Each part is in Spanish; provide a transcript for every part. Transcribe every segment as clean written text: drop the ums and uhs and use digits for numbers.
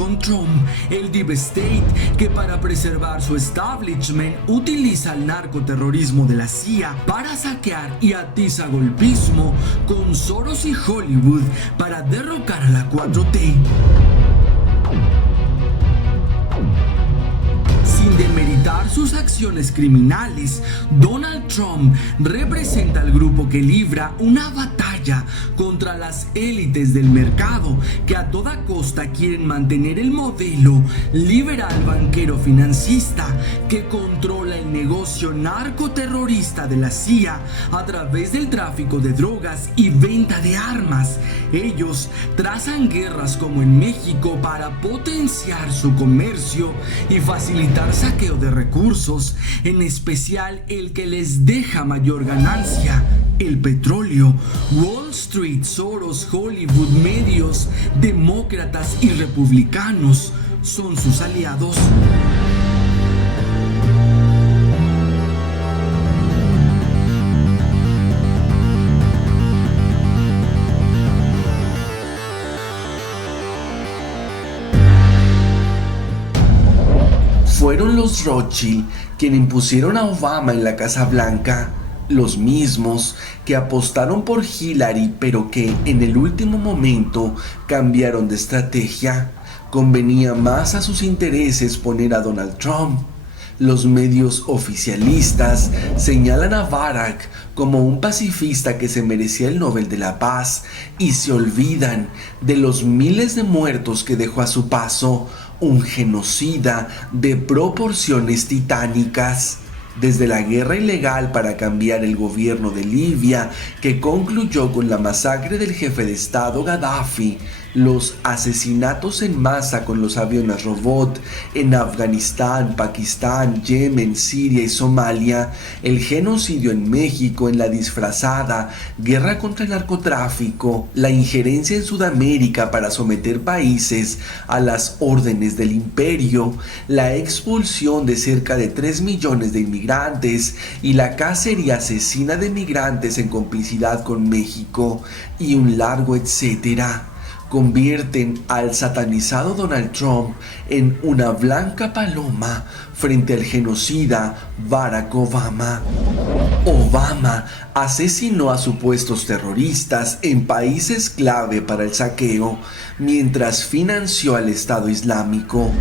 con Trump, el Deep State, que para preservar su establishment utiliza el narcoterrorismo de la CIA para saquear y atiza golpismo con Soros y Hollywood para derrocar a la 4T. Sin demeritar sus acciones criminales, Donald Trump representa al grupo que libra una batalla contra las élites del mercado que a toda costa quieren mantener el modelo liberal banquero financista que controla el negocio narcoterrorista de la CIA a través del tráfico de drogas y venta de armas. Ellos trazan guerras como en México para potenciar su comercio y facilitar saqueo de recursos, en especial el que les deja mayor ganancia, el petróleo. Wall Street, Soros, Hollywood, medios, demócratas y republicanos son sus aliados. Fueron los Rothschild quienes impusieron a Obama en la Casa Blanca, los mismos que apostaron por Hillary pero que en el último momento cambiaron de estrategia. Convenía más a sus intereses poner a Donald Trump. Los medios oficialistas señalan a Barack como un pacifista que se merecía el Nobel de la Paz y se olvidan de los miles de muertos que dejó a su paso, un genocida de proporciones titánicas. Desde la guerra ilegal para cambiar el gobierno de Libia, que concluyó con la masacre del jefe de Estado Gaddafi, los asesinatos en masa con los aviones robot en Afganistán, Pakistán, Yemen, Siria y Somalia, el genocidio en México en la disfrazada guerra contra el narcotráfico, la injerencia en Sudamérica para someter países a las órdenes del imperio, la expulsión de cerca de 3 millones de inmigrantes y la cacería asesina de migrantes en complicidad con México y un largo etcétera, convierten al satanizado Donald Trump en una blanca paloma frente al genocida Barack Obama. Obama asesinó a supuestos terroristas en países clave para el saqueo, mientras financió al Estado Islámico.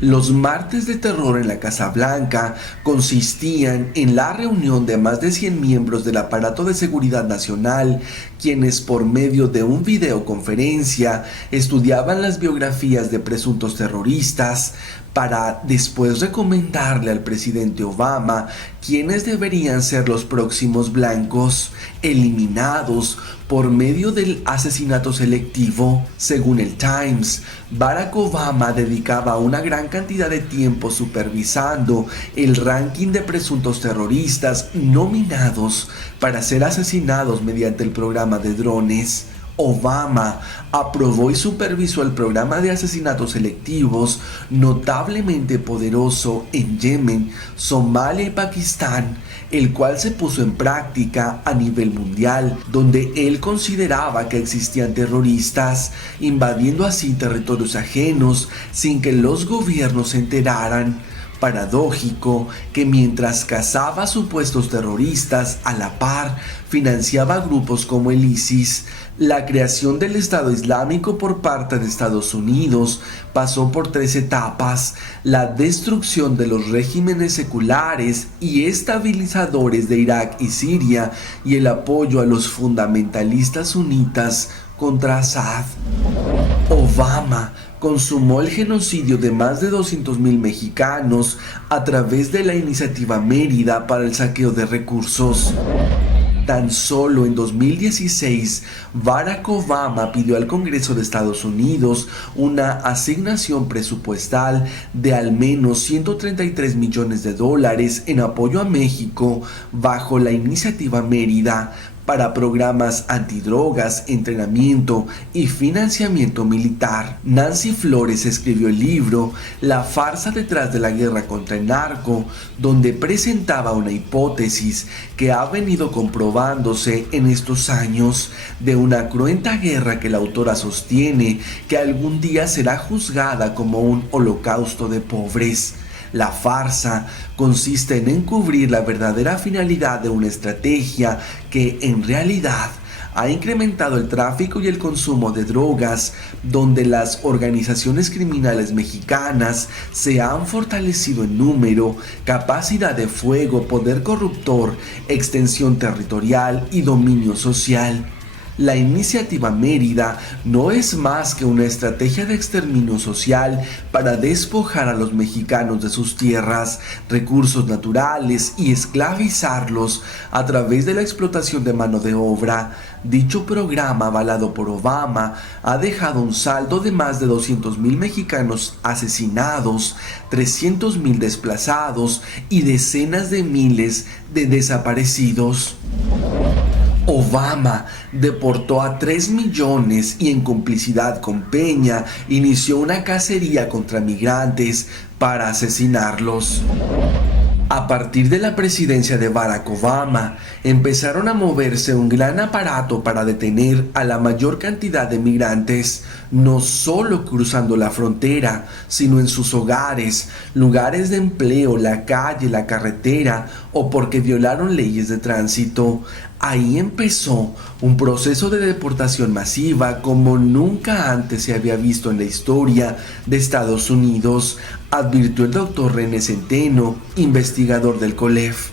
Los martes de terror en la Casa Blanca consistían en la reunión de más de 100 miembros del aparato de seguridad nacional, quienes por medio de un videoconferencia estudiaban las biografías de presuntos terroristas para después recomendarle al presidente Obama quiénes deberían ser los próximos blancos eliminados por medio del asesinato selectivo. Según el Times, Barack Obama dedicaba una gran cantidad de tiempo supervisando el ranking de presuntos terroristas nominados para ser asesinados mediante el programa de drones. Obama aprobó y supervisó el programa de asesinatos selectivos notablemente poderoso en Yemen, Somalia y Pakistán, el cual se puso en práctica a nivel mundial, donde él consideraba que existían terroristas, invadiendo así territorios ajenos sin que los gobiernos se enteraran. Paradójico que mientras cazaba supuestos terroristas, a la par financiaba grupos como el ISIS. La creación del Estado Islámico por parte de Estados Unidos pasó por 3 etapas: la destrucción de los regímenes seculares y estabilizadores de Irak y Siria y el apoyo a los fundamentalistas sunitas contra Assad. Obama consumó el genocidio de más de 200,000 mexicanos a través de la Iniciativa Mérida para el saqueo de recursos. Tan solo en 2016, Barack Obama pidió al Congreso de Estados Unidos una asignación presupuestal de al menos $133 millones en apoyo a México bajo la Iniciativa Mérida para programas antidrogas, entrenamiento y financiamiento militar. Nancy Flores escribió el libro La farsa detrás de la guerra contra el narco, donde presentaba una hipótesis que ha venido comprobándose en estos años de una cruenta guerra que la autora sostiene que algún día será juzgada como un holocausto de pobres. La farsa consiste en encubrir la verdadera finalidad de una estrategia que en realidad ha incrementado el tráfico y el consumo de drogas, donde las organizaciones criminales mexicanas se han fortalecido en número, capacidad de fuego, poder corruptor, extensión territorial y dominio social. La iniciativa Mérida no es más que una estrategia de exterminio social para despojar a los mexicanos de sus tierras, recursos naturales y esclavizarlos a través de la explotación de mano de obra. Dicho programa, avalado por Obama, ha dejado un saldo de más de 200,000 mexicanos asesinados, 300,000 desplazados y decenas de miles de desaparecidos. Obama deportó a 3 millones y en complicidad con Peña inició una cacería contra migrantes para asesinarlos. A partir de la presidencia de Barack Obama, empezaron a moverse un gran aparato para detener a la mayor cantidad de migrantes, no solo cruzando la frontera, sino en sus hogares, lugares de empleo, la calle, la carretera o porque violaron leyes de tránsito. Ahí empezó un proceso de deportación masiva como nunca antes se había visto en la historia de Estados Unidos, advirtió el doctor René Centeno, investigador del COLEF.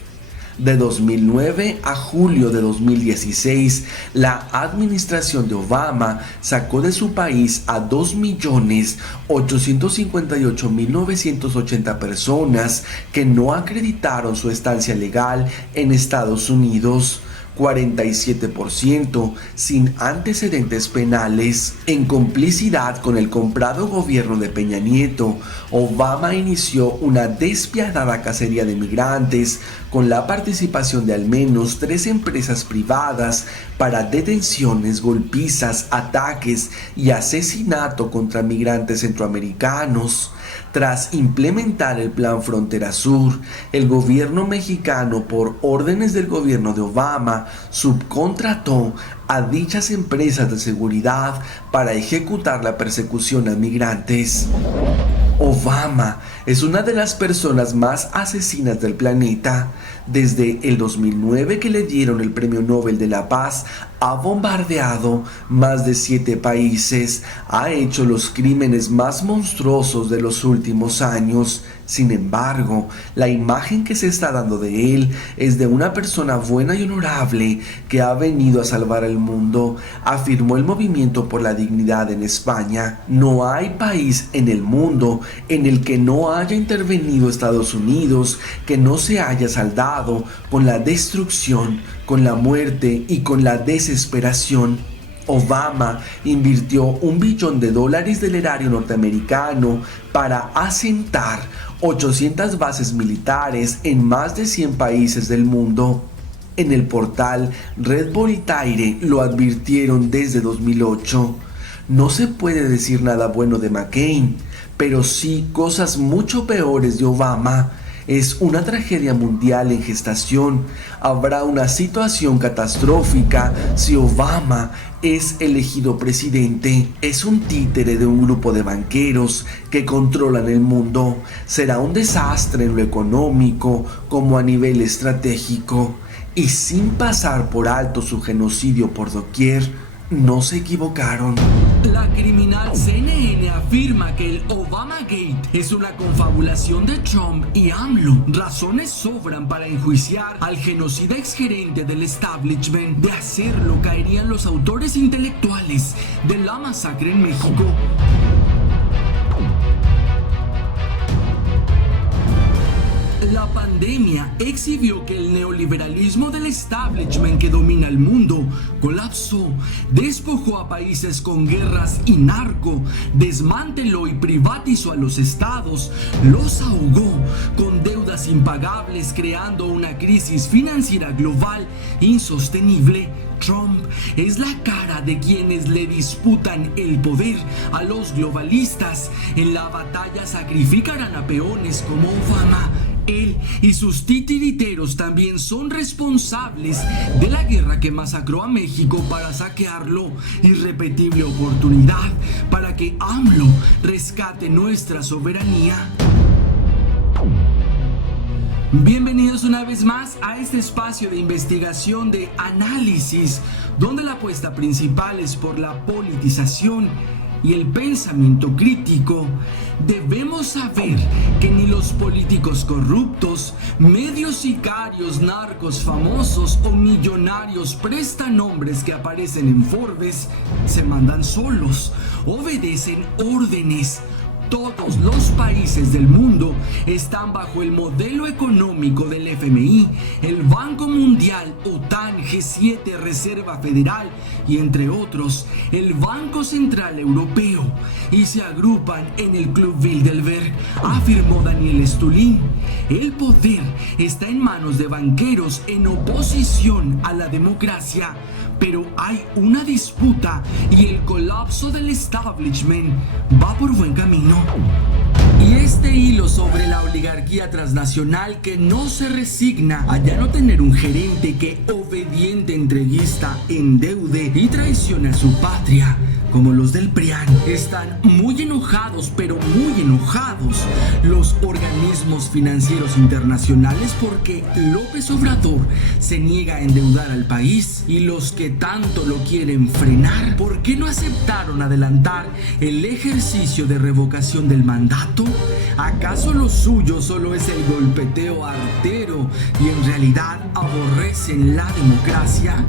De 2009 a julio de 2016, la administración de Obama sacó de su país a 2.858.980 personas que no acreditaron su estancia legal en Estados Unidos. 47% sin antecedentes penales. En complicidad con el comprado gobierno de Peña Nieto, Obama inició una despiadada cacería de migrantes con la participación de al menos 3 empresas privadas para detenciones, golpizas, ataques y asesinato contra migrantes centroamericanos. Tras implementar el Plan Frontera Sur, el gobierno mexicano, por órdenes del gobierno de Obama, subcontrató a dichas empresas de seguridad para ejecutar la persecución a migrantes. Obama es una de las personas más asesinas del planeta. Desde el 2009 que le dieron el Premio Nobel de la Paz, ha bombardeado más de 7 países, ha hecho los crímenes más monstruosos de los últimos años. Sin embargo, la imagen que se está dando de él es de una persona buena y honorable que ha venido a salvar al mundo, afirmó el Movimiento por la Dignidad en España. No hay país en el mundo en el que no haya intervenido Estados Unidos, que no se haya saldado con la destrucción, con la muerte y con la desesperación. Obama invirtió $1 billón del erario norteamericano para asentar 800 bases militares en más de 100 países del mundo. En el portal Red Voltaire lo advirtieron desde 2008. No se puede decir nada bueno de McCain, pero sí cosas mucho peores de Obama. Es una tragedia mundial en gestación. Habrá una situación catastrófica si Obama es elegido presidente. Es un títere de un grupo de banqueros que controlan el mundo. Será un desastre en lo económico como a nivel estratégico. Y sin pasar por alto su genocidio por doquier, no se equivocaron. La criminal CNN afirma que el Obamagate es una confabulación de Trump y AMLO. Razones sobran para enjuiciar al genocida exgerente del establishment. De hacerlo, caerían los autores intelectuales de la masacre en México. La pandemia exhibió que el neoliberalismo del establishment que domina el mundo colapsó, despojó a países con guerras y narco, desmanteló y privatizó a los estados, los ahogó con deudas impagables, creando una crisis financiera global insostenible. Trump es la cara de quienes le disputan el poder a los globalistas. En la batalla sacrificarán a peones como Obama. Él y sus titiriteros también son responsables de la guerra que masacró a México para saquearlo. Irrepetible oportunidad para que AMLO rescate nuestra soberanía. Bienvenidos una vez más a este espacio de investigación, de análisis, donde la apuesta principal es por la politización y el pensamiento crítico. Debemos saber que ni los políticos corruptos, medios sicarios, narcos famosos o millonarios prestanombres que aparecen en Forbes se mandan solos, obedecen órdenes. Todos los países del mundo están bajo el modelo económico del FMI, el Banco Mundial, OTAN, G7, Reserva Federal y entre otros, el Banco Central Europeo, y se agrupan en el Club Bilderberg, afirmó Daniel Stulin. El poder está en manos de banqueros en oposición a la democracia. Pero hay una disputa y el colapso del establishment va por buen camino. Y este hilo sobre la oligarquía transnacional que no se resigna a ya no tener un gerente que obediente entreguista endeude y traicione a su patria, como los del PRIAN. Están muy enojados, pero muy enojados los organismos financieros internacionales porque López Obrador se niega a endeudar al país, y los que tanto lo quieren frenar, ¿por qué no aceptaron adelantar el ejercicio de revocación del mandato? ¿Acaso lo suyo solo es el golpeteo artero y en realidad aborrecen la democracia?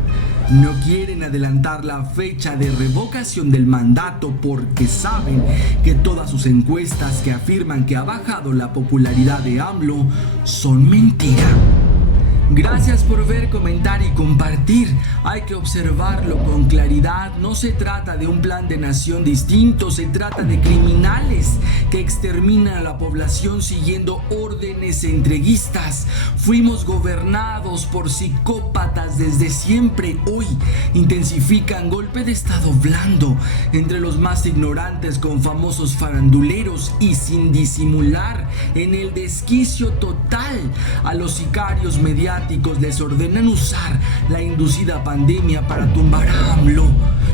No quieren adelantar la fecha de revocación del mandato porque saben que todas sus encuestas que afirman que ha bajado la popularidad de AMLO son mentira. Gracias por ver, comentar y compartir. Hay que observarlo con claridad. No se trata de un plan de nación distinto, se trata de criminales que exterminan a la población siguiendo órdenes entreguistas. Fuimos gobernados por psicópatas desde siempre. Hoy intensifican golpe de estado blando entre los más ignorantes con famosos faranduleros y sin disimular en el desquicio total a los sicarios mediáticos. Les ordenan usar la inducida pandemia para tumbar a AMLO.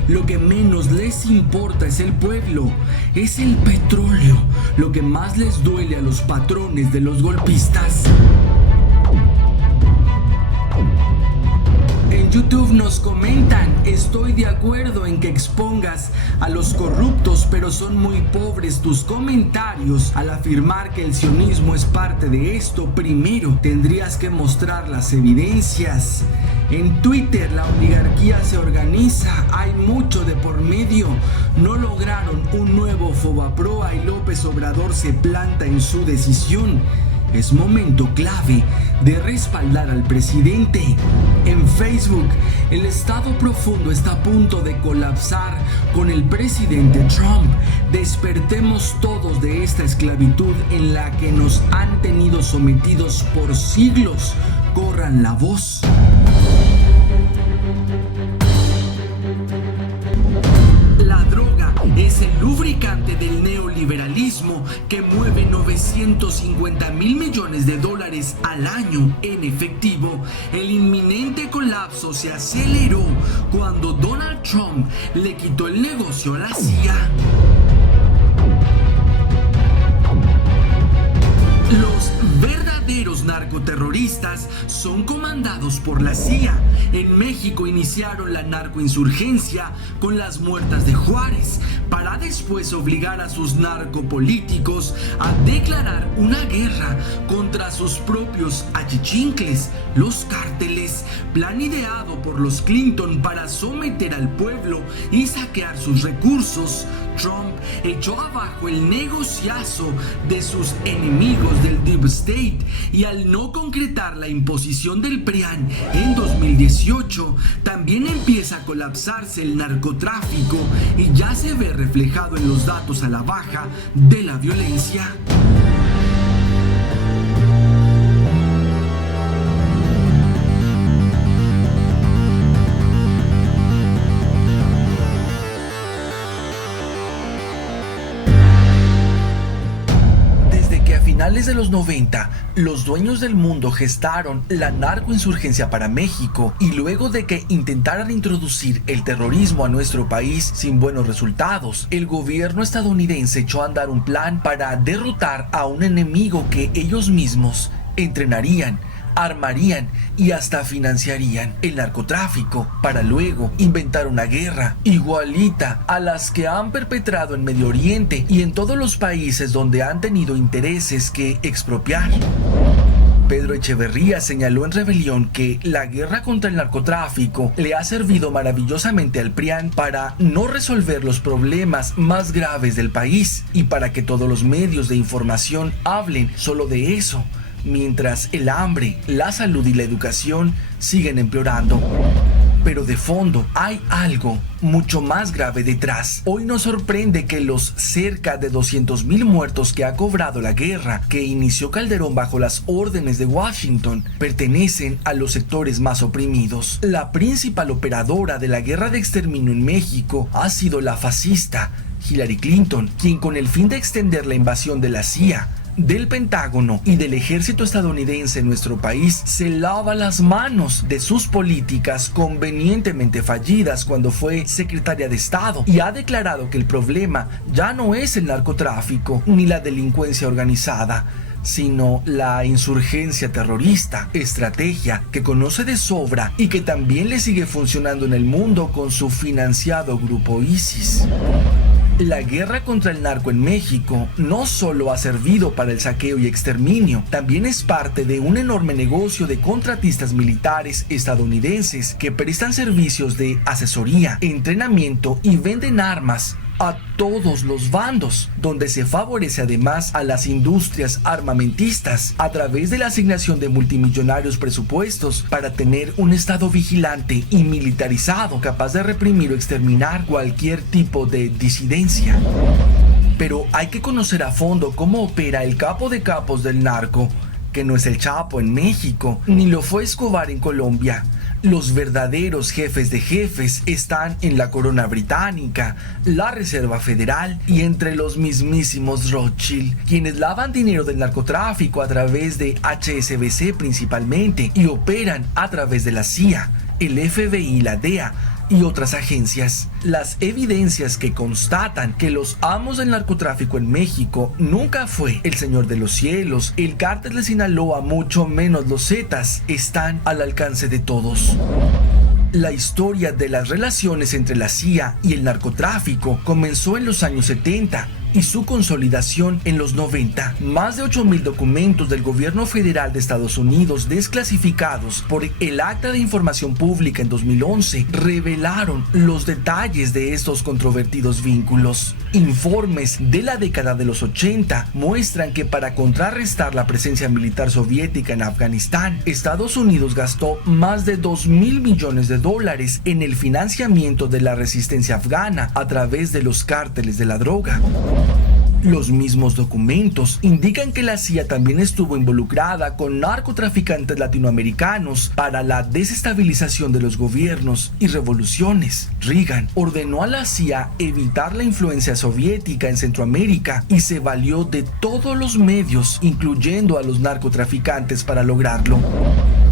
Lo que menos les importa es el pueblo, es el petróleo, lo que más les duele a los patrones de los golpistas. En YouTube nos comentan: estoy de acuerdo en que expongas a los corruptos, pero son muy pobres tus comentarios al afirmar que el sionismo es parte de esto. Primero tendrías que mostrar las evidencias. En Twitter, la oligarquía se organiza, hay mucho de por medio. No lograron un nuevo Fobaproa y López Obrador se planta en su decisión. Es momento clave de respaldar al presidente. En Facebook, el estado profundo está a punto de colapsar con el presidente Trump. Despertemos todos de esta esclavitud en la que nos han tenido sometidos por siglos. Corran la voz. La droga es el lubricante del neoliberalismo que mueve 950,000 millones de dólares al año en efectivo. El inminente colapso se aceleró cuando Donald Trump le quitó el negocio a la CIA. Los verdaderos narcoterroristas son comandados por la CIA. En México iniciaron la narcoinsurgencia con las muertas de Juárez, para después obligar a sus narcopolíticos a declarar una guerra contra sus propios achichincles, los cárteles. plan ideado por los Clinton para someter al pueblo y saquear sus recursos, Trump echó abajo el negociazo de sus enemigos del Deep State y al no concretar la imposición del PRIAN en 2018, también empieza a colapsarse el narcotráfico y ya se ve reflejado en los datos a la baja de la violencia. A finales de los 90, los dueños del mundo gestaron la narcoinsurgencia para México y luego de que intentaran introducir el terrorismo a nuestro país sin buenos resultados, el gobierno estadounidense echó a andar un plan para derrotar a un enemigo que ellos mismos entrenarían, armarían y hasta financiarían: el narcotráfico, para luego inventar una guerra igualita a las que han perpetrado en Medio Oriente y en todos los países donde han tenido intereses que expropiar. Pedro Echeverría señaló en Rebelión que la guerra contra el narcotráfico le ha servido maravillosamente al PRIAN para no resolver los problemas más graves del país y para que todos los medios de información hablen solo de eso, mientras el hambre, la salud y la educación siguen empeorando. Pero de fondo hay algo mucho más grave detrás. Hoy nos sorprende que los cerca de 200,000 muertos que ha cobrado la guerra que inició Calderón bajo las órdenes de Washington pertenecen a los sectores más oprimidos. La principal operadora de la guerra de exterminio en México ha sido la fascista Hillary Clinton, quien con el fin de extender la invasión de la CIA, del Pentágono y del ejército estadounidense en nuestro país, se lava las manos de sus políticas convenientemente fallidas cuando fue secretaria de Estado y ha declarado que el problema ya no es el narcotráfico ni la delincuencia organizada, sino la insurgencia terrorista, estrategia que conoce de sobra y que también le sigue funcionando en el mundo con su financiado grupo ISIS. La guerra contra el narco en México no solo ha servido para el saqueo y exterminio, también es parte de un enorme negocio de contratistas militares estadounidenses que prestan servicios de asesoría, entrenamiento y venden armas a todos los bandos, donde se favorece además a las industrias armamentistas a través de la asignación de multimillonarios presupuestos para tener un estado vigilante y militarizado capaz de reprimir o exterminar cualquier tipo de disidencia. Pero hay que conocer a fondo cómo opera el capo de capos del narco, que no es el Chapo en México, ni lo fue Escobar en Colombia. Los verdaderos jefes de jefes están en la corona británica, la Reserva Federal y entre los mismísimos Rothschild, quienes lavan dinero del narcotráfico a través de HSBC principalmente y operan a través de la CIA, el FBI y la DEA y otras agencias. Las evidencias que constatan que los amos del narcotráfico en México nunca fue el Señor de los Cielos, el Cártel de Sinaloa, mucho menos los Zetas, están al alcance de todos. La historia de las relaciones entre la CIA y el narcotráfico comenzó en los años 70 y su consolidación en los 90. Más de 8,000 documentos del gobierno federal de Estados Unidos desclasificados por el Acta de Información Pública en 2011 revelaron los detalles de estos controvertidos vínculos. Informes de la década de los 80 muestran que para contrarrestar la presencia militar soviética en Afganistán, Estados Unidos gastó más de $2,000 millones en el financiamiento de la resistencia afgana a través de los cárteles de la droga. Los mismos documentos indican que la CIA también estuvo involucrada con narcotraficantes latinoamericanos para la desestabilización de los gobiernos y revoluciones. Reagan ordenó a la CIA evitar la influencia soviética en Centroamérica y se valió de todos los medios, incluyendo a los narcotraficantes, para lograrlo.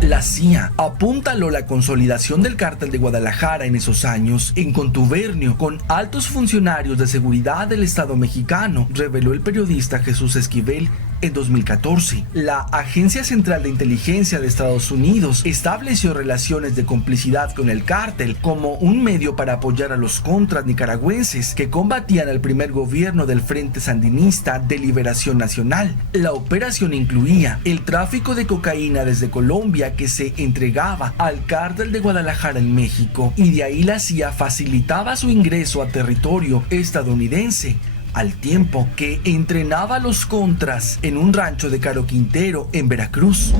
La CIA apuntaló la consolidación del cártel de Guadalajara en esos años en contubernio con altos funcionarios de seguridad del Estado mexicano, reveló el periodista Jesús Esquivel En 2014, la Agencia Central de Inteligencia de Estados Unidos estableció relaciones de complicidad con el cártel como un medio para apoyar a los contras nicaragüenses que combatían al primer gobierno del Frente Sandinista de Liberación Nacional. La operación incluía el tráfico de cocaína desde Colombia que se entregaba al cártel de Guadalajara en México, y de ahí la CIA facilitaba su ingreso a territorio estadounidense, al tiempo que entrenaba a los contras en un rancho de Caro Quintero en Veracruz.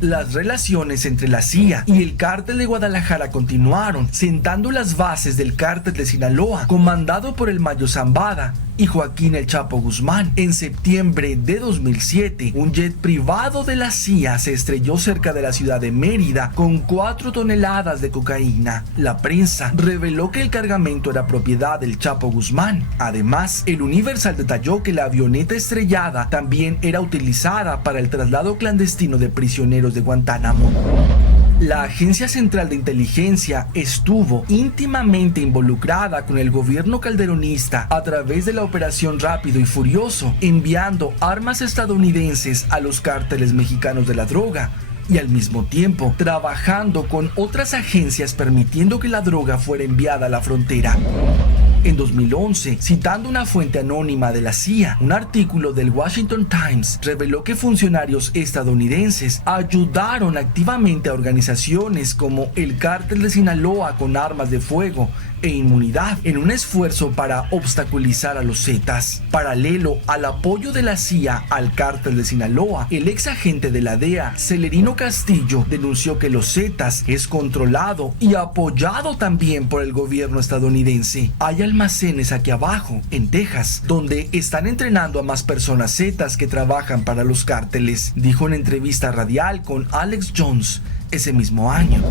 Las relaciones entre la CIA y el cártel de Guadalajara continuaron, sentando las bases del cártel de Sinaloa, comandado por el Mayo Zambada y Joaquín El Chapo Guzmán. En septiembre de 2007, un jet privado de la CIA se estrelló cerca de la ciudad de Mérida con 4 toneladas de cocaína. La prensa reveló que el cargamento era propiedad del Chapo Guzmán. Además, el Universal detalló que la avioneta estrellada también era utilizada para el traslado clandestino de prisioneros de Guantánamo. La Agencia Central de Inteligencia estuvo íntimamente involucrada con el gobierno calderonista a través de la Operación Rápido y Furioso, enviando armas estadounidenses a los cárteles mexicanos de la droga, y al mismo tiempo trabajando con otras agencias permitiendo que la droga fuera enviada a la frontera. En 2011, citando una fuente anónima de la CIA, un artículo del Washington Times reveló que funcionarios estadounidenses ayudaron activamente a organizaciones como el Cártel de Sinaloa con armas de fuego e inmunidad en un esfuerzo para obstaculizar a los Zetas. Paralelo al apoyo de la CIA al Cártel de Sinaloa, el ex agente de la DEA, Celerino Castillo, denunció que los Zetas es controlado y apoyado también por el gobierno estadounidense. Hay almacenes aquí abajo, en Texas, donde están entrenando a más personas Zetas que trabajan para los cárteles, dijo en entrevista radial con Alex Jones ese mismo año.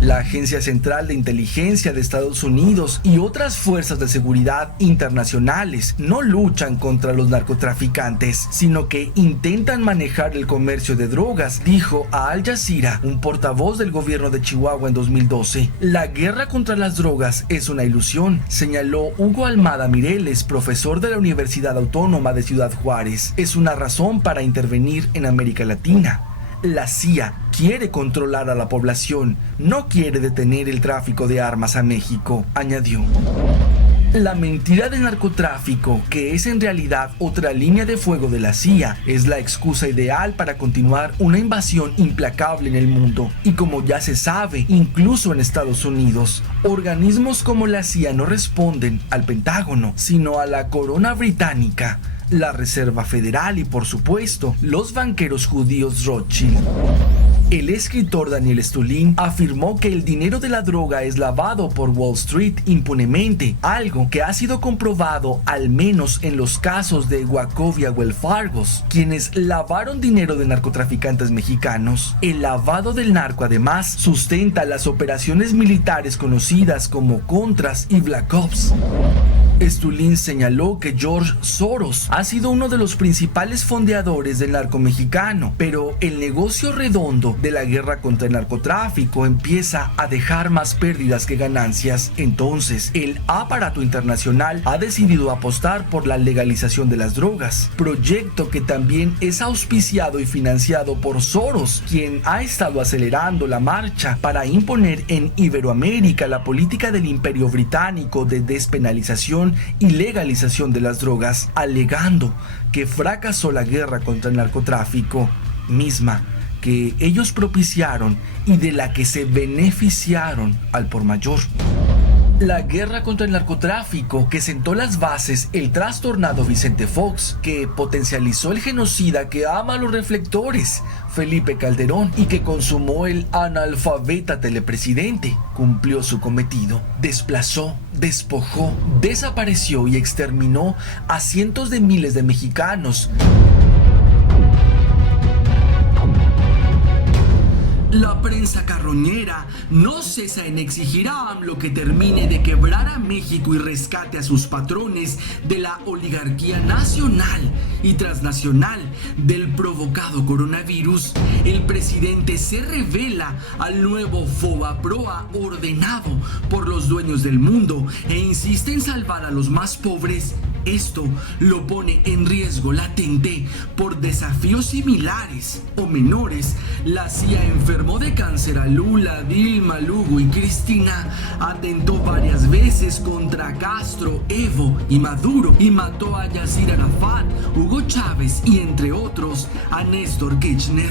La Agencia Central de Inteligencia de Estados Unidos y otras fuerzas de seguridad internacionales no luchan contra los narcotraficantes, sino que intentan manejar el comercio de drogas, dijo a Al Jazeera un portavoz del gobierno de Chihuahua en 2012. La guerra contra las drogas es una ilusión, señaló Hugo Almada Mireles, profesor de la Universidad Autónoma de Ciudad Juárez. Es una razón para intervenir en América Latina. La CIA quiere controlar a la población, no quiere detener el tráfico de armas a México, añadió. La mentira del narcotráfico, que es en realidad otra línea de fuego de la CIA, es la excusa ideal para continuar una invasión implacable en el mundo. Y como ya se sabe, incluso en Estados Unidos, organismos como la CIA no responden al Pentágono, sino a la corona británica, la Reserva Federal y, por supuesto, los banqueros judíos Rothschild. El escritor Daniel Stulin afirmó que el dinero de la droga es lavado por Wall Street impunemente, algo que ha sido comprobado al menos en los casos de Wachovia o el Fargos, quienes lavaron dinero de narcotraficantes mexicanos. El lavado del narco además sustenta las operaciones militares conocidas como Contras y Black Ops. Stulin señaló que George Soros ha sido uno de los principales fondeadores del narco mexicano, pero el negocio redondo de la guerra contra el narcotráfico empieza a dejar más pérdidas que ganancias. Entonces, el aparato internacional ha decidido apostar por la legalización de las drogas, proyecto que también es auspiciado y financiado por Soros, quien ha estado acelerando la marcha para imponer en Iberoamérica la política del Imperio Británico de despenalización y legalización de las drogas, alegando que fracasó la guerra contra el narcotráfico, misma que ellos propiciaron y de la que se beneficiaron al por mayor. La guerra contra el narcotráfico que sentó las bases el trastornado Vicente Fox, que potencializó el genocida que ama los reflectores, Felipe Calderón, y que consumó el analfabeta telepresidente, cumplió su cometido. Desplazó, despojó, desapareció y exterminó a cientos de miles de mexicanos. La prensa carroñera no cesa en exigir a AMLO que termine de quebrar a México y rescate a sus patrones de la oligarquía nacional y transnacional del provocado coronavirus. El presidente se revela al nuevo Fobaproa ordenado por los dueños del mundo e insiste en salvar a los más pobres Esto lo pone en riesgo latente. Por desafíos similares o menores, la CIA enfermó de cáncer a Lula, Dilma, Lugo y Cristina, atentó varias veces contra Castro, Evo y Maduro y mató a Yasir Arafat, Hugo Chávez y entre otros a Néstor Kirchner.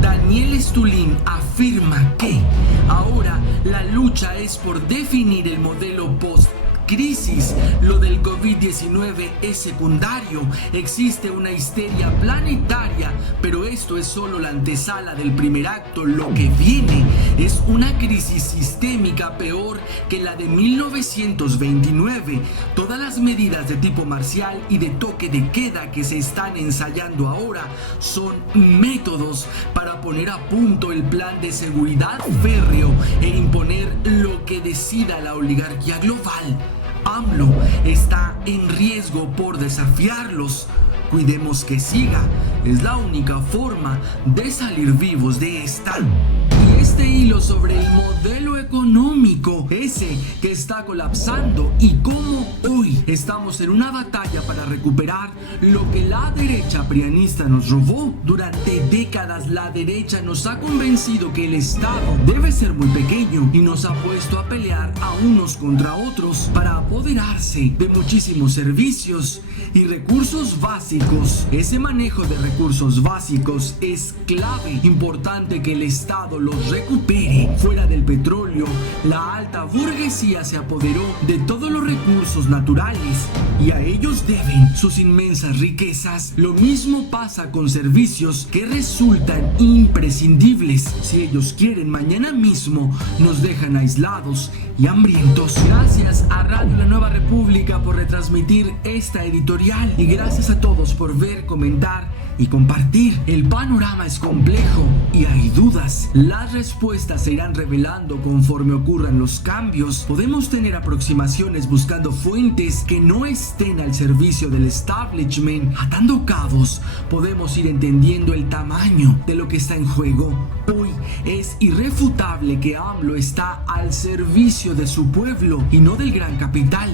Daniel Stulin afirma que ahora la lucha es por definir el modelo post-crisis. Lo del COVID-19 es secundario. Existe una histeria planetaria, pero esto es solo la antesala del primer acto. Lo que viene es una crisis sistémica peor que la de 1929. Todas las medidas de tipo marcial y de toque de queda que se están ensayando ahora son métodos para poner a punto el plan de seguridad férreo e imponer lo que decida la oligarquía global. AMLO está en riesgo por desafiarlos. Cuidemos que siga. Es la única forma de salir vivos de esta. Y este hilo sobre el modelo económico, ese que está colapsando, y cómo hoy estamos en una batalla para recuperar lo que la derecha prianista nos robó. Durante décadas la derecha nos ha convencido que el Estado debe ser muy pequeño y nos ha puesto a pelear a unos contra otros para apoderarse de muchísimos servicios y recursos básicos. Ese manejo de recursos básicos es clave. Importante que el Estado los recupere. Fuera del petróleo, la alta burguesía se apoderó de todos los recursos naturales y a ellos deben sus inmensas riquezas. Lo mismo pasa con servicios que resultan imprescindibles. Si ellos quieren, mañana mismo nos dejan aislados y hambrientos. Gracias a Radio La Nueva República por retransmitir esta editorial y gracias a todos por ver, comentar y compartir. El panorama es complejo y hay dudas. Las respuestas se irán revelando conforme ocurran los cambios. Podemos tener aproximaciones buscando fuentes que no estén al servicio del establishment. Atando cabos, podemos ir entendiendo el tamaño de lo que está en juego. Hoy es irrefutable que AMLO está al servicio de su pueblo y no del gran capital.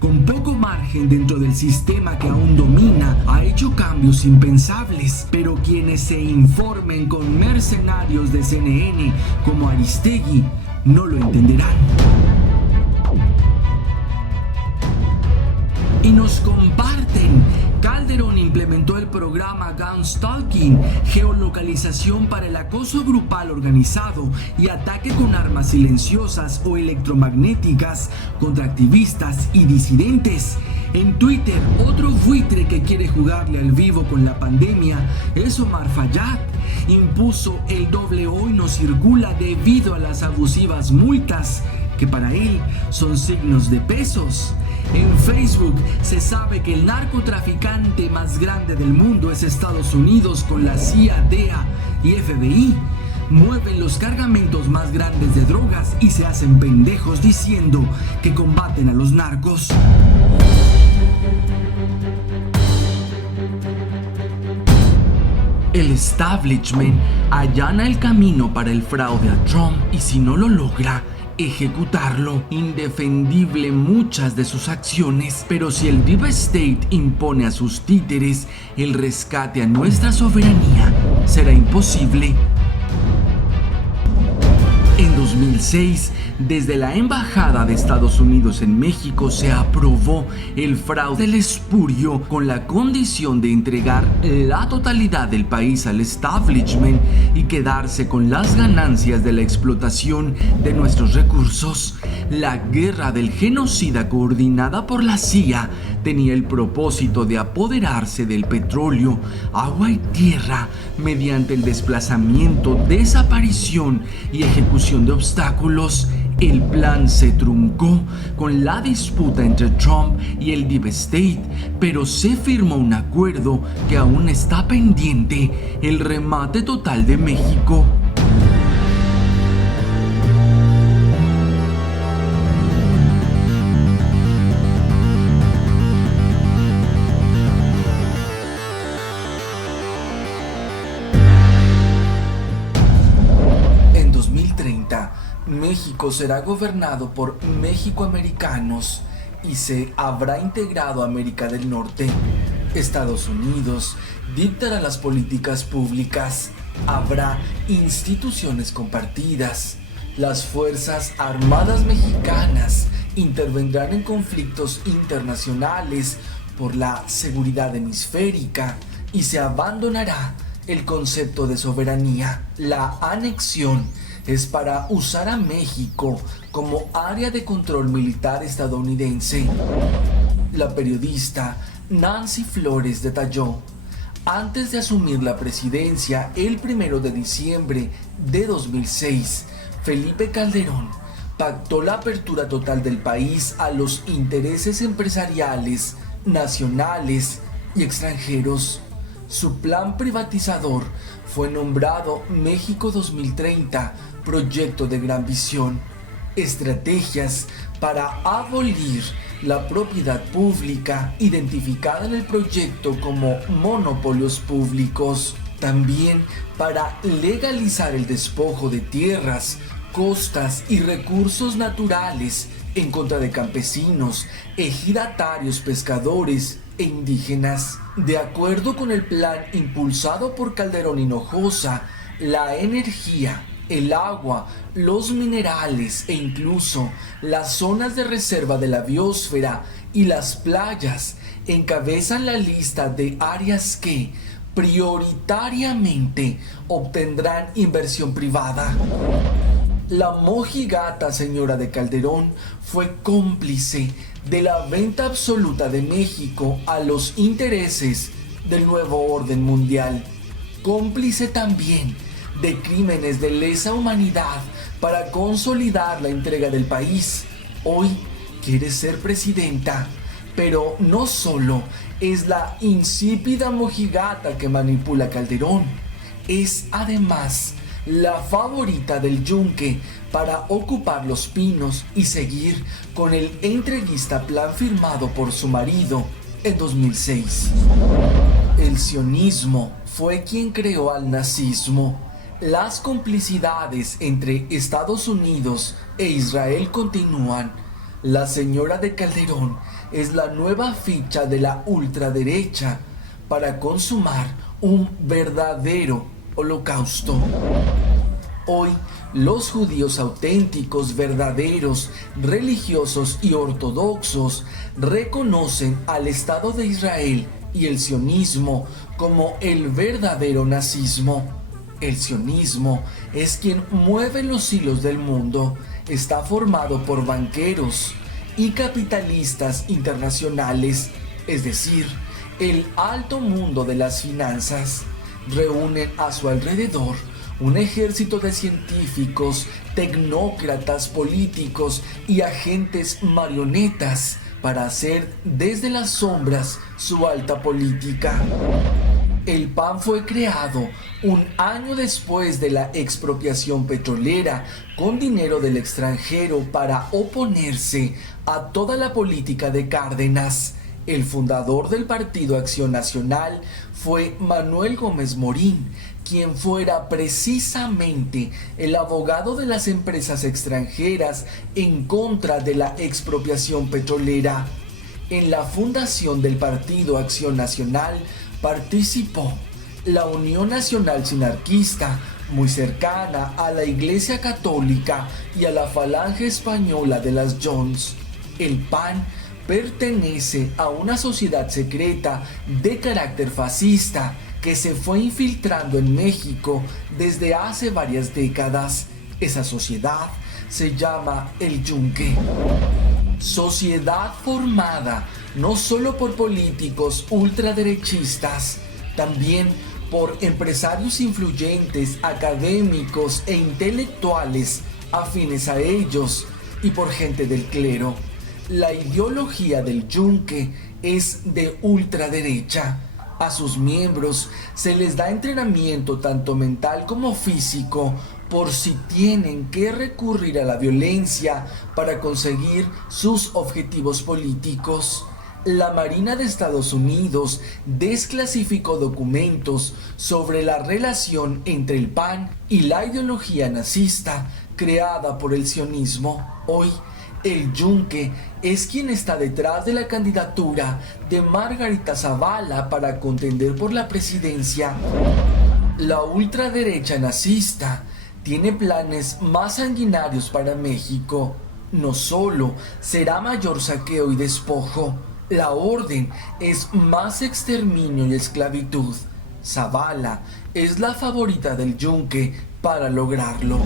Con poco margen dentro del sistema que aún domina, ha hecho cambios impensables, pero quienes se informen con mercenarios de CNN como Aristegui no lo entenderán. Y nos comparten. Calderón implementó el programa Gun Stalking, geolocalización para el acoso grupal organizado y ataque con armas silenciosas o electromagnéticas contra activistas y disidentes. En Twitter, otro buitre que quiere jugarle al vivo con la pandemia es Omar Fayad. Impuso el doble hoy no circula debido a las abusivas multas, que para él son signos de pesos. En Facebook se sabe que el narcotraficante más grande del mundo es Estados Unidos, con la CIA, DEA y FBI. Mueven los cargamentos más grandes de drogas y se hacen pendejos diciendo que combaten a los narcos. El establishment allana el camino para el fraude a Trump y si no lo logra, ejecutarlo. Indefendible muchas de sus acciones, pero si el Deep State impone a sus títeres el rescate a nuestra soberanía, será imposible. En 2006, desde la Embajada de Estados Unidos en México se aprobó el fraude del espurio con la condición de entregar la totalidad del país al establishment y quedarse con las ganancias de la explotación de nuestros recursos. La guerra del genocida coordinada por la CIA tenía el propósito de apoderarse del petróleo, agua y tierra mediante el desplazamiento, desaparición y ejecución de obstáculos. El plan se truncó con la disputa entre Trump y el Deep State, pero se firmó un acuerdo que aún está pendiente: el remate total de México. En 2030, México será gobernado por mexicoamericanos. y se habrá integrado a América del Norte. Estados Unidos dictará las políticas públicas. Habrá instituciones compartidas. Las Fuerzas Armadas Mexicanas intervendrán en conflictos internacionales por la seguridad hemisférica y se abandonará el concepto de soberanía. La anexión es para usar a México como área de control militar estadounidense. La periodista Nancy Flores detalló: antes de asumir la presidencia el 1 de diciembre de 2006, Felipe Calderón pactó la apertura total del país a los intereses empresariales, nacionales y extranjeros. Su plan privatizador fue nombrado México 2030, proyecto de gran visión. Estrategias para abolir la propiedad pública, identificada en el proyecto como monopolios públicos. También para legalizar el despojo de tierras, costas y recursos naturales en contra de campesinos, ejidatarios, pescadores e indígenas. De acuerdo con el plan impulsado por Calderón Hinojosa, la energía, el agua, los minerales e incluso las zonas de reserva de la biosfera y las playas encabezan la lista de áreas que prioritariamente obtendrán inversión privada. La mojigata señora de Calderón fue cómplice de la venta absoluta de México a los intereses del nuevo orden mundial, cómplice también de crímenes de lesa humanidad para consolidar la entrega del país. Hoy quiere ser presidenta, pero no solo es la insípida mojigata que manipula Calderón, es además la favorita del Yunque para ocupar Los Pinos y seguir con el entreguista plan firmado por su marido en 2006. El sionismo fue quien creó al nazismo. Las complicidades entre Estados Unidos e Israel continúan. La señora de Calderón es la nueva ficha de la ultraderecha para consumar un verdadero holocausto. Hoy, los judíos auténticos, verdaderos, religiosos y ortodoxos reconocen al Estado de Israel y el sionismo como el verdadero nazismo. El sionismo es quien mueve los hilos del mundo. Está formado por banqueros y capitalistas internacionales, es decir, el alto mundo de las finanzas. Reúnen a su alrededor un ejército de científicos, tecnócratas, políticos y agentes marionetas para hacer desde las sombras su alta política. El PAN fue creado un año después de la expropiación petrolera con dinero del extranjero para oponerse a toda la política de Cárdenas. El fundador del Partido Acción Nacional fue Manuel Gómez Morín, quien fuera precisamente el abogado de las empresas extranjeras en contra de la expropiación petrolera. En la fundación del Partido Acción Nacional participó la Unión Nacional Sinarquista, muy cercana a la Iglesia Católica y a la Falange Española de las Jones. El PAN pertenece a una sociedad secreta de carácter fascista que se fue infiltrando en México desde hace varias décadas. Esa sociedad se llama el Yunque. Sociedad formada no solo por políticos ultraderechistas, también por empresarios influyentes, académicos e intelectuales afines a ellos y por gente del clero. La ideología del Yunque es de ultraderecha. A sus miembros se les da entrenamiento tanto mental como físico por si tienen que recurrir a la violencia para conseguir sus objetivos políticos. La Marina de Estados Unidos desclasificó documentos sobre la relación entre el PAN y la ideología nazista, creada por el sionismo. Hoy, el Yunque es quien está detrás de la candidatura de Margarita Zavala para contender por la presidencia. La ultraderecha nazista tiene planes más sanguinarios para México. No solo será mayor saqueo y despojo, la orden es más exterminio y esclavitud. Zavala es la favorita del Yunque para lograrlo.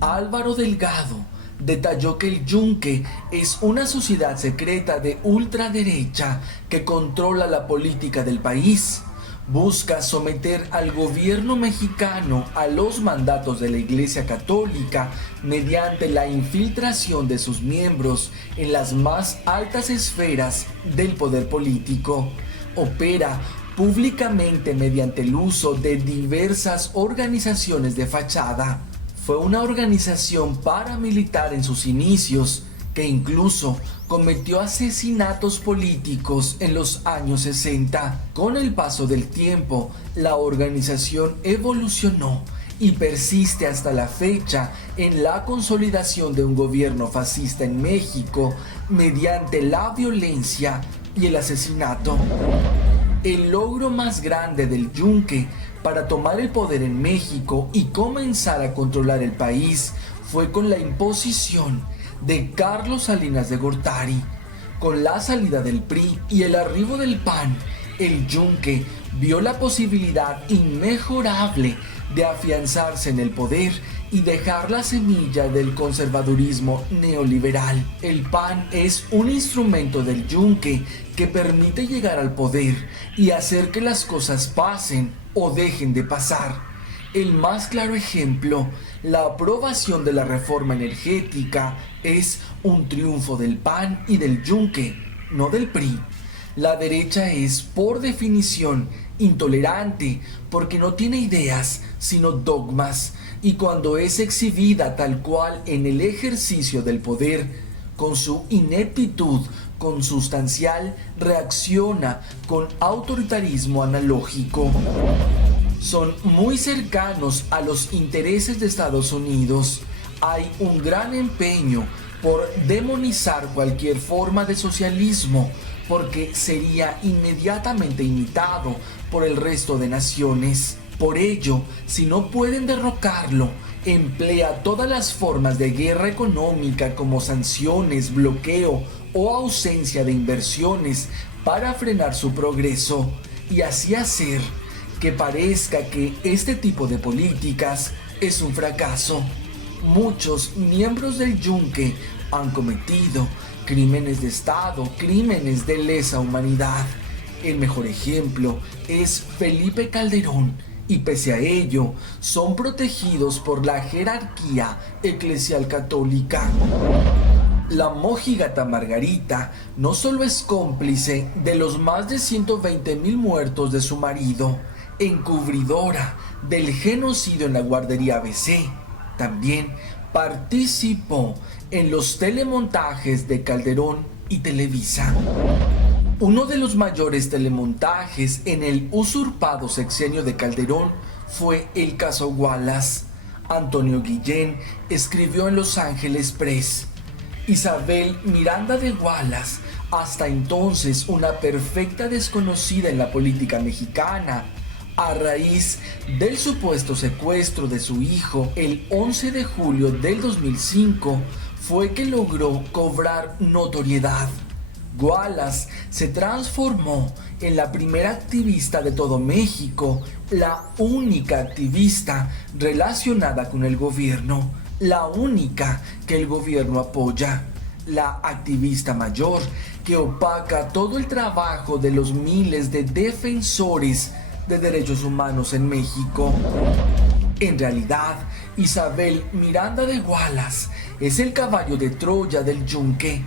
Álvaro Delgado detalló que el Yunque es una sociedad secreta de ultraderecha que controla la política del país. Busca someter al gobierno mexicano a los mandatos de la Iglesia Católica mediante la infiltración de sus miembros en las más altas esferas del poder político. Opera públicamente mediante el uso de diversas organizaciones de fachada. Fue una organización paramilitar en sus inicios que incluso cometió asesinatos políticos en los años 60. Con el paso del tiempo, la organización evolucionó y persiste hasta la fecha en la consolidación de un gobierno fascista en México mediante la violencia y el asesinato. El logro más grande del Yunque para tomar el poder en México y comenzar a controlar el país fue con la imposición de Carlos Salinas de Gortari. Con la salida del PRI y el arribo del PAN, el Yunque vio la posibilidad inmejorable de afianzarse en el poder y dejar la semilla del conservadurismo neoliberal. El PAN es un instrumento del Yunque que permite llegar al poder y hacer que las cosas pasen o dejen de pasar. El más claro ejemplo, la aprobación de la reforma energética, es un triunfo del PAN y del Yunque, no del PRI. La derecha es, por definición, intolerante porque no tiene ideas, sino dogmas, y cuando es exhibida tal cual en el ejercicio del poder, con su ineptitud consustancial, reacciona con autoritarismo analógico. Son muy cercanos a los intereses de Estados Unidos. Hay un gran empeño por demonizar cualquier forma de socialismo, porque sería inmediatamente imitado por el resto de naciones. Por ello, si no pueden derrocarlo, emplea todas las formas de guerra económica como sanciones, bloqueo o ausencia de inversiones para frenar su progreso y así hacer que parezca que este tipo de políticas es un fracaso. Muchos miembros del Yunque han cometido crímenes de Estado, crímenes de lesa humanidad. El mejor ejemplo es Felipe Calderón, y pese a ello, son protegidos por la jerarquía eclesial católica. La mojigata Margarita no solo es cómplice de los más de 120,000 muertos de su marido, encubridora del genocidio en la guardería ABC, también participó en los telemontajes de Calderón y Televisa. Uno de los mayores telemontajes en el usurpado sexenio de Calderón fue el caso Wallace. Antonio Guillén escribió en Los Ángeles Press: Isabel Miranda de Wallace, hasta entonces una perfecta desconocida en la política mexicana, a raíz del supuesto secuestro de su hijo el 11 de julio del 2005, fue que logró cobrar notoriedad. Wallace se transformó en la primera activista de todo México, la única activista relacionada con el gobierno, la única que el gobierno apoya, la activista mayor que opaca todo el trabajo de los miles de defensores de derechos humanos en México. En realidad, Isabel Miranda de Wallace es el caballo de Troya del Yunque.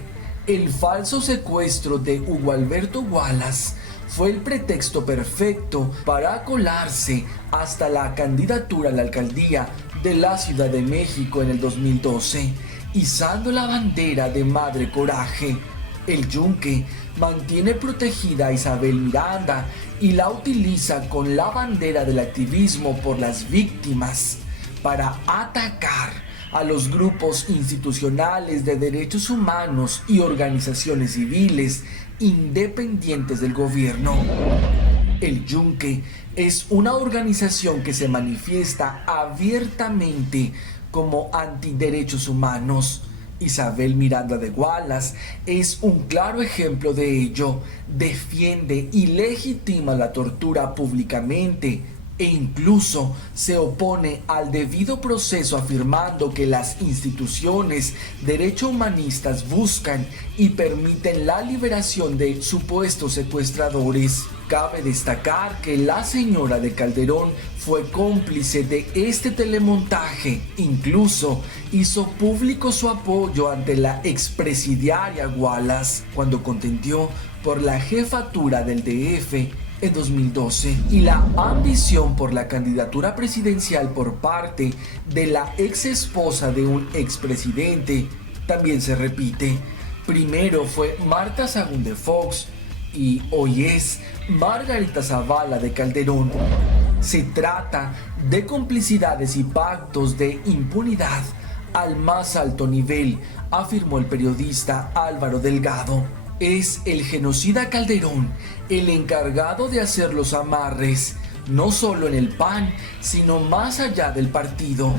El falso secuestro de Hugo Alberto Wallace fue el pretexto perfecto para colarse hasta la candidatura a la alcaldía de la Ciudad de México en el 2012, izando la bandera de Madre Coraje. El Yunque mantiene protegida a Isabel Miranda y la utiliza con la bandera del activismo por las víctimas para atacar a los grupos institucionales de derechos humanos y organizaciones civiles independientes del gobierno. El Yunque es una organización que se manifiesta abiertamente como antiderechos humanos. Isabel Miranda de Wallace es un claro ejemplo de ello. Defiende y legitima la tortura públicamente e incluso se opone al debido proceso, afirmando que las instituciones derecho-humanistas buscan y permiten la liberación de supuestos secuestradores. Cabe destacar que la señora de Calderón fue cómplice de este telemontaje. Incluso hizo público su apoyo ante la expresidiaria Wallace cuando contendió por la jefatura del DF en 2012, y la ambición por la candidatura presidencial por parte de la ex esposa de un expresidente también se repite. Primero fue Marta Sagún de Fox y hoy es Margarita Zavala de Calderón. Se trata de complicidades y pactos de impunidad al más alto nivel, afirmó el periodista Álvaro Delgado. Es el genocida Calderón el encargado de hacer los amarres, no solo en el PAN, sino más allá del partido.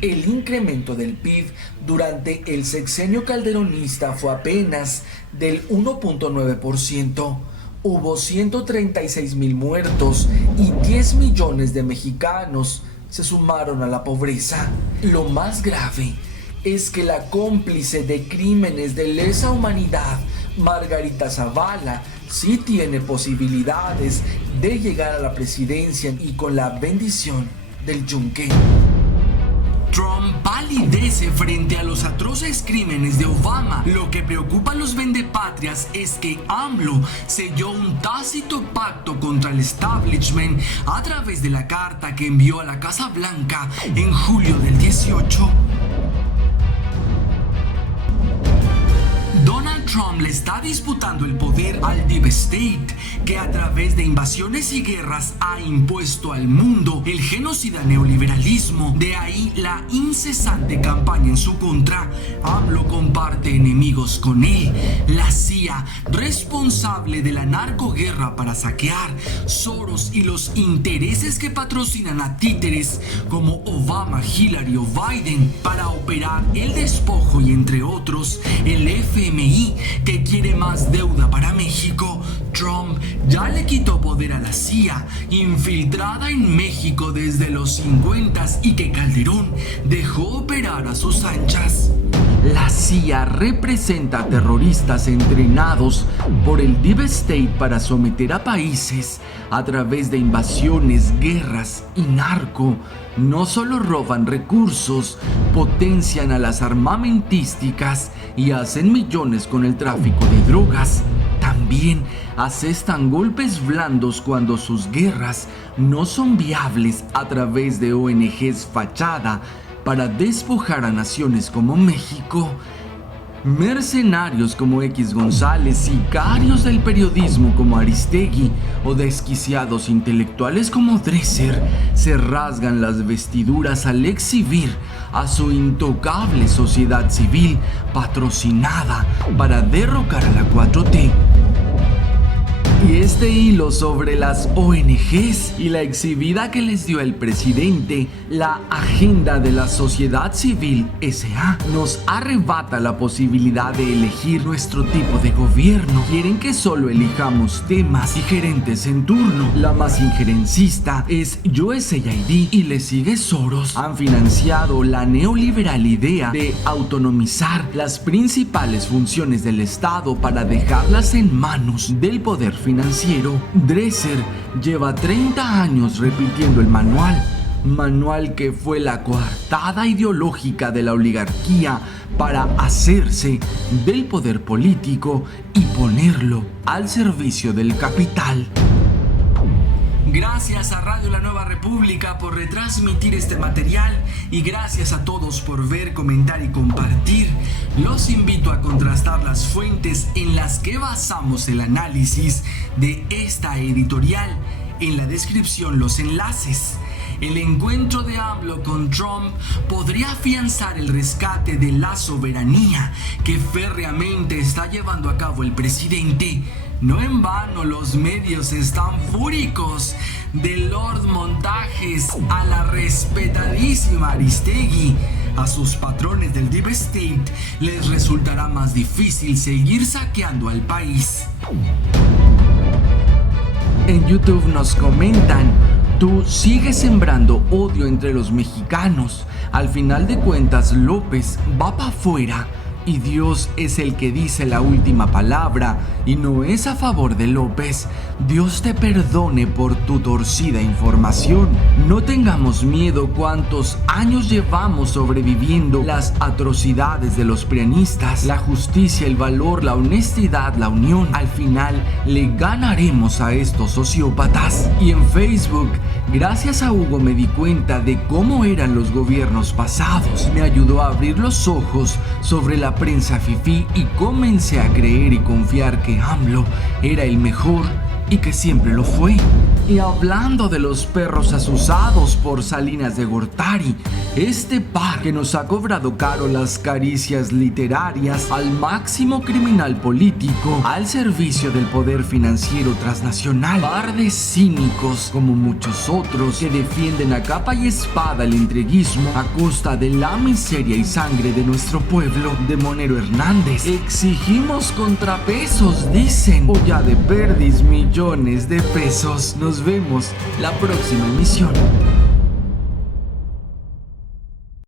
El incremento del PIB durante el sexenio calderonista fue apenas del 1.9%. Hubo 136,000 muertos y 10 millones de mexicanos se sumaron a la pobreza. Lo más grave es que la cómplice de crímenes de lesa humanidad, Margarita Zavala, sí tiene posibilidades de llegar a la presidencia y con la bendición del Yunque. Trump palidece frente a los atroces crímenes de Obama. Lo que preocupa a los vendepatrias es que AMLO selló un tácito pacto contra el establishment a través de la carta que envió a la Casa Blanca en julio del 18. Donald Trump le está disputando el poder al Deep State, que a través de invasiones y guerras ha impuesto al mundo el genocida neoliberalismo. De ahí la incesante campaña en su contra. AMLO comparte enemigos con él. La CIA, responsable de la narcoguerra para saquear, Soros y los intereses que patrocinan a títeres como Obama, Hillary o Biden para operar el despojo, y entre otros el FMI, que quiere más deuda para México. Trump ya le quitó poder a la CIA, infiltrada en México desde los 50 y que Calderón dejó operar a sus anchas. La CIA representa a terroristas entrenados por el Deep State para someter a países a través de invasiones, guerras y narco. No solo roban recursos, potencian a las armamentísticas y hacen millones con el tráfico de drogas. También asestan golpes blandos cuando sus guerras no son viables a través de ONGs fachada para despojar a naciones como México. Mercenarios como X González, sicarios del periodismo como Aristegui o desquiciados intelectuales como Dresser se rasgan las vestiduras al exhibir a su intocable sociedad civil patrocinada para derrocar a la 4T. Y este hilo sobre las ONGs y la exhibida que les dio el presidente, la agenda de la sociedad civil S.A., nos arrebata la posibilidad de elegir nuestro tipo de gobierno. Quieren que solo elijamos temas y gerentes en turno. La más injerencista es USAID y le sigue Soros. Han financiado la neoliberal idea de autonomizar las principales funciones del Estado para dejarlas en manos del poder financiero. Dresser lleva 30 años repitiendo el manual que fue la coartada ideológica de la oligarquía para hacerse del poder político y ponerlo al servicio del capital. Gracias a Radio La Nueva República por retransmitir este material y gracias a todos por ver, comentar y compartir. Los invito a contrastar las fuentes en las que basamos el análisis de esta editorial. En la descripción los enlaces. El encuentro de AMLO con Trump podría afianzar el rescate de la soberanía que férreamente está llevando a cabo el presidente. No en vano los medios están fúricos. De Lord Montajes a la respetadísima Aristegui, a sus patrones del Deep State les resultará más difícil seguir saqueando al país. En YouTube nos comentan: tú sigues sembrando odio entre los mexicanos. Al final de cuentas, López va para afuera y Dios es el que dice la última palabra y no es a favor de López. Dios te perdone por tu torcida información. No tengamos miedo. Cuántos años llevamos sobreviviendo las atrocidades de los prianistas. La justicia, el valor, la honestidad, la unión. Al final le ganaremos a estos sociópatas. Y en Facebook, gracias a Hugo, me di cuenta de cómo eran los gobiernos pasados. Me ayudó a abrir los ojos sobre la prensa fifí y comencé a creer y confiar que AMLO era el mejor y que siempre lo fue. Y hablando de los perros asusados por Salinas de Gortari, este par que nos ha cobrado caro las caricias literarias al máximo criminal político al servicio del poder financiero transnacional, par de cínicos como muchos otros que defienden a capa y espada el entreguismo a costa de la miseria y sangre de nuestro pueblo. De Monero Hernández: exigimos contrapesos, dicen, o ya de perdis millones de pesos. Nos vemos la próxima emisión.